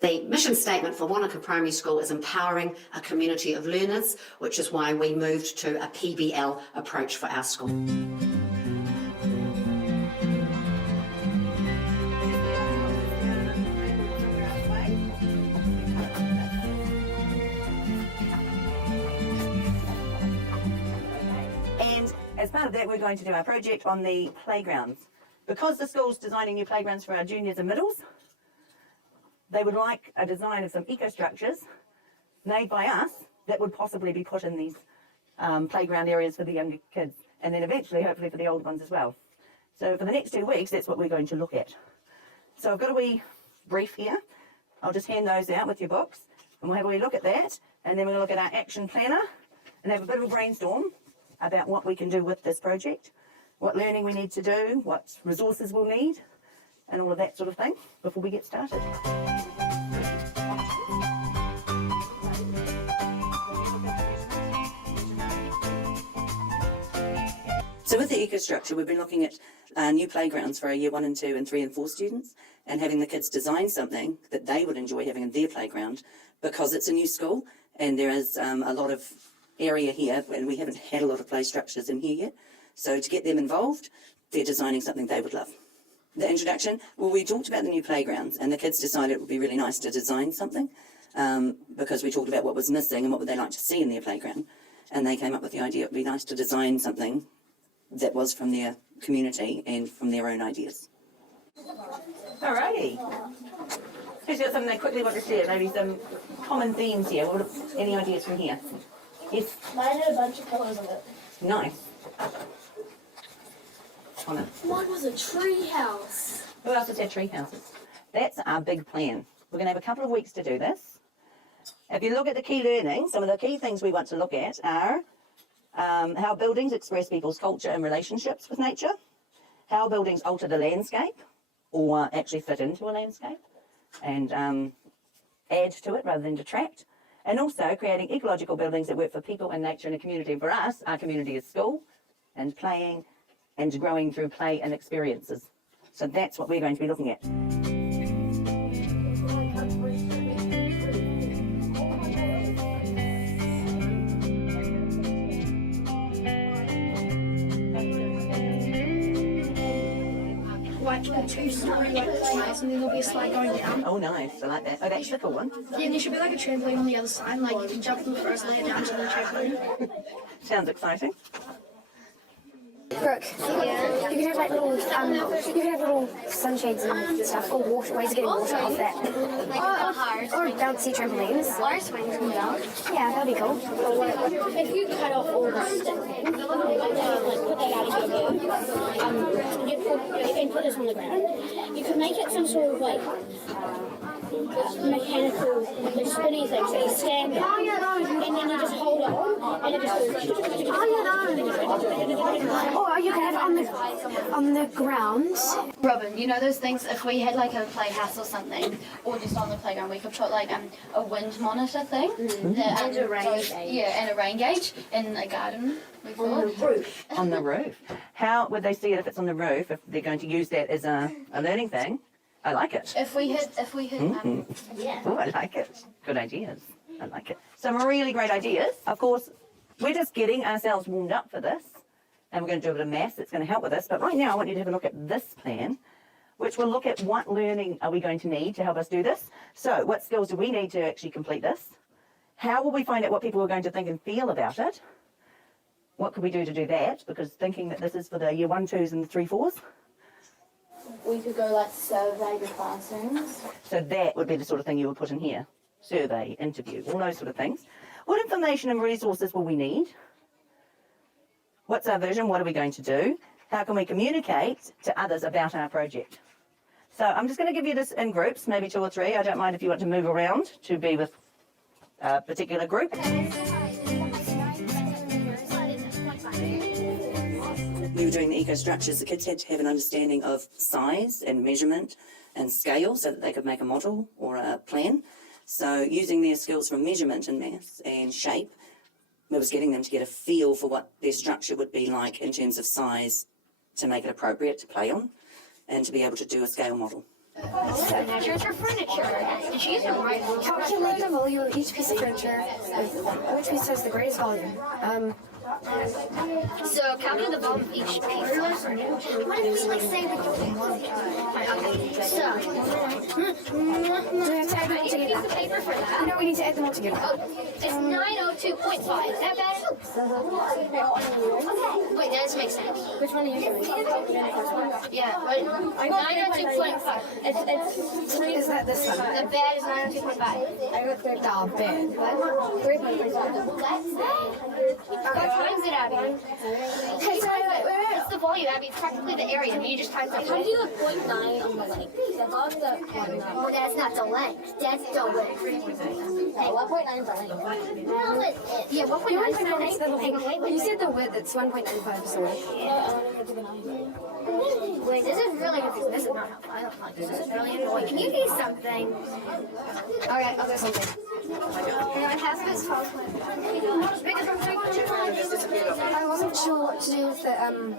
The mission statement for Wanaka Primary School is empowering a community of learners, which is why we moved to a PBL approach for our school. And as part of that, we're going to do our project on the playgrounds. Because the school's designing new playgrounds for our juniors and middles, they would like a design of some eco-structures made by us that would possibly be put in these playground areas for the younger kids, and then eventually, hopefully, for the older ones as well. So for the next 2 weeks, that's what we're going to look at. So I've got a wee brief here. I'll just hand those out with your books, and we'll have a wee look at that, and then we're going to look at our action planner and have a bit of a brainstorm about what we can do with this project, what learning we need to do, what resources we'll need, and all of that sort of thing before we get started. So with the eco-structure, we've been looking at new playgrounds for our year 1 and 2 and 3 and 4 students, and having the kids design something that they would enjoy having in their playground, because it's a new school and there is a lot of area here, and we haven't had a lot of play structures in here yet. So to get them involved, they're designing something they would love. The introduction, well, we talked about the new playgrounds, and the kids decided it would be really nice to design something because we talked about what was missing and what would they like to see in their playground. And they came up with the idea it would be nice to design something that was from their community and from their own ideas. Alrighty. Who's got something they quickly want to share? Maybe some common themes here. Any ideas from here? Yes? Mine had a bunch of colours on it. Nice. On it. Mine was a tree house. Who else has had tree houses? That's our big plan. We're going to have a couple of weeks to do this. If you look at the key learning, some of the key things we want to look at are how buildings express people's culture and relationships with nature, how buildings alter the landscape or actually fit into a landscape and add to it rather than detract, and also creating ecological buildings that work for people and nature in a community. For us, our community is school and playing and growing through play and experiences. So that's what we're going to be looking at. Like a 2-story playhouse, and then there'll be a slide going down. Oh, nice. I like that. Oh, that's the cool one. Yeah, and there should be like a trampoline on the other side, like you can jump from the first layer down to the trampoline. Sounds exciting. Brooke, you could have like little, you could have little sunshades and stuff, or water, ways of getting water off that. Or bouncy trampolines. Or swings come down. Yeah, that'd be cool. If you cut off all the stick things, like put that out of your hair, and put this on the ground, you could make it some sort of like mechanical, like spinny thing, so you stand up, and then you just hold it on, and it just goes. Or you could have it on the ground. Robin, you know those things, if we had like a playhouse or something, or just on the playground, we could put like a wind monitor thing. That, And a rain gauge. Yeah, and a rain gauge in a garden. On the roof. On the roof. How would they see it if it's on the roof, if they're going to use that as a learning thing? I like it. If we had, Yeah. Oh, I like it. Good ideas. I like it. Some really great ideas. Of course, we're just getting ourselves warmed up for this, and we're going to do a bit of maths that's going to help with this. But right now, I want you to have a look at this plan, which will look at what learning are we going to need to help us do this. So what skills do we need to actually complete this? How will we find out what people are going to think and feel about it? What could we do to do that? Because thinking that this is for the year 1, 2s and the 3, 4s. we could go like survey the classrooms. So that would be the sort of thing you would put in here. Survey, interview, all those sort of things. What information and resources will we need? What's our vision? What are we going to do? How can we communicate to others about our project? So I'm just going to give you this in groups, maybe 2 or 3. I don't mind if you want to move around to be with a particular group. We were doing the eco-structures. The kids had to have an understanding of size and measurement and scale so that they could make a model or a plan. So using their skills from measurement and maths and shape, it was getting them to get a feel for what their structure would be like in terms of size to make it appropriate to play on and to be able to do a scale model. Measures her furniture. Did she use them right? Calculate the volume of each piece of furniture, which piece has the greatest volume. So calculate the volume of each piece. What if we like say we So Do we have to add them all piece of together? paper for that. No, we need to add them all together. It's 902.5. Is that bad? Wait, that doesn't make sense. Which one are you doing? Yeah, but 902.5. Is that this one? The bad is 902.5. I got the bed. What times it, Abby? Hey, it's the volume, Abby. It's practically the area. And you just times it. How do you do the 0.9 on the length? That's all the Well, that's not the length. That's the width. Hey, 1.9 is the length. Yeah, 1.9 is the length. When you said the width, it's 1.95 is the width. Wait, this is really confusing. This is not helpful. I don't like this. This is really annoying. Can you do something? Okay, I'll do something. And I have this phone. I wasn't sure what to do with the,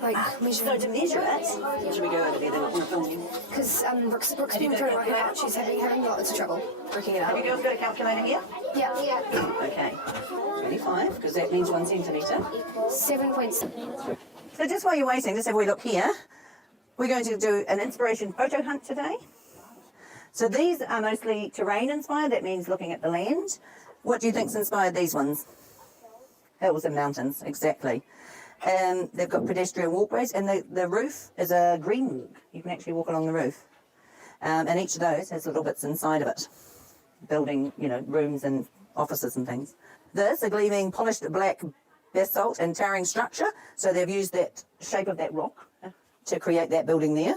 like, measuring. So to measure it, should we go over there then on the film? Because Brooke's been trying to work it out. She's having lots of trouble working it out. Have you girls got a calculator here? Yeah. Okay. 25, because that means 1 centimetre. 7.7. So just while you're waiting, just have we look here. We're going to do an inspiration photo hunt today. So these are mostly terrain inspired. That means looking at the land. What do you think's inspired these ones? Hills and mountains, exactly. They've got pedestrian walkways, and the roof is a green walk. You can actually walk along the roof. And each of those has little bits inside of it, building, rooms and offices and things. This, a gleaming polished black basalt and towering structure. So they've used that shape of that rock to create that building there.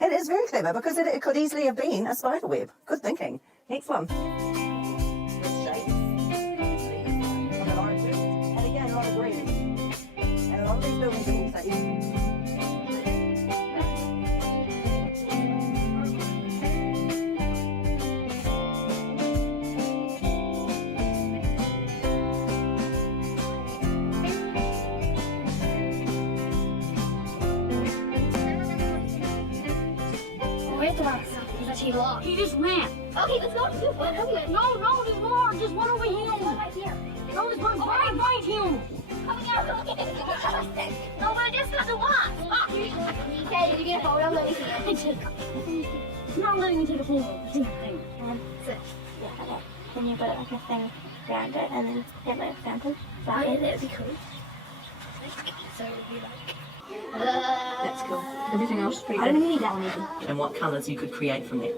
It is very clever because it could easily have been a spider web. Good thinking. Next one. And again, a lot of green. And a lot of these buildings are also He lost. He just ran. Okay, let's go. No, there's more. There's one over here. Right here. No, there's one right here. Coming out. No, but I just got the one. Okay, did you get a photo? Let me see it. No, I'm letting you take a photo. Sit. Yeah, okay. Then you put like a thing around it, and then have like a fountain. That would be cool. So it would be like. That's cool. Everything else is pretty good. I don't need that one either. And what colours you could create from that.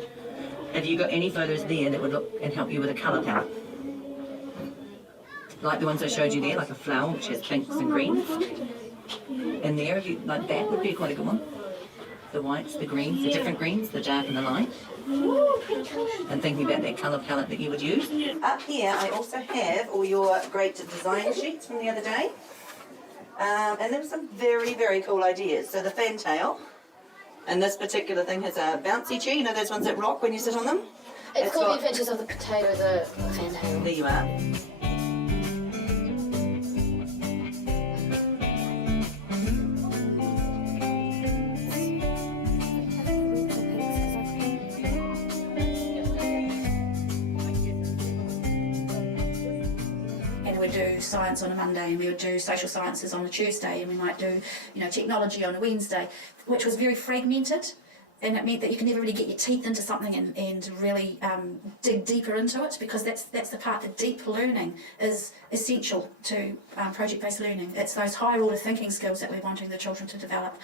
Have you got any photos there that would look and help you with a colour palette? Like the ones I showed you there, like a flower which has pinks and greens. And there, if you like that would be quite a good one. The whites, the greens, the different greens, the dark and the light. And thinking about that colour palette that you would use. Up here I also have all your great design sheets from the other day. And there were some very, very cool ideas. So the fantail, and this particular thing has a bouncy chair. You know those ones that rock when you sit on them? It's called the pictures of the potato, the fantail. There you are. We do science on a Monday, and we would do social sciences on a Tuesday, and we might do, technology on a Wednesday, which was very fragmented, and it meant that you can never really get your teeth into something and really dig deeper into it, because that's the part that deep learning is essential to project-based learning. It's those higher order thinking skills that we're wanting the children to develop.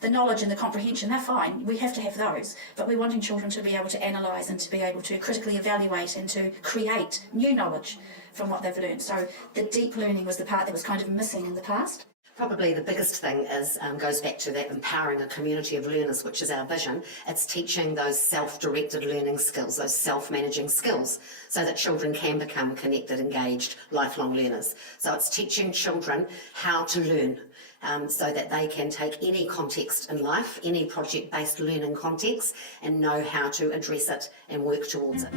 The knowledge and the comprehension, they're fine, we have to have those, but we're wanting children to be able to analyse and to be able to critically evaluate and to create new knowledge from what they've learned. So the deep learning was the part that was kind of missing in the past. Probably the biggest thing is goes back to that empowering a community of learners, which is our vision. It's teaching those self-directed learning skills, those self-managing skills, so that children can become connected, engaged, lifelong learners. So it's teaching children how to learn, so that they can take any context in life, any project-based learning context, and know how to address it and work towards it.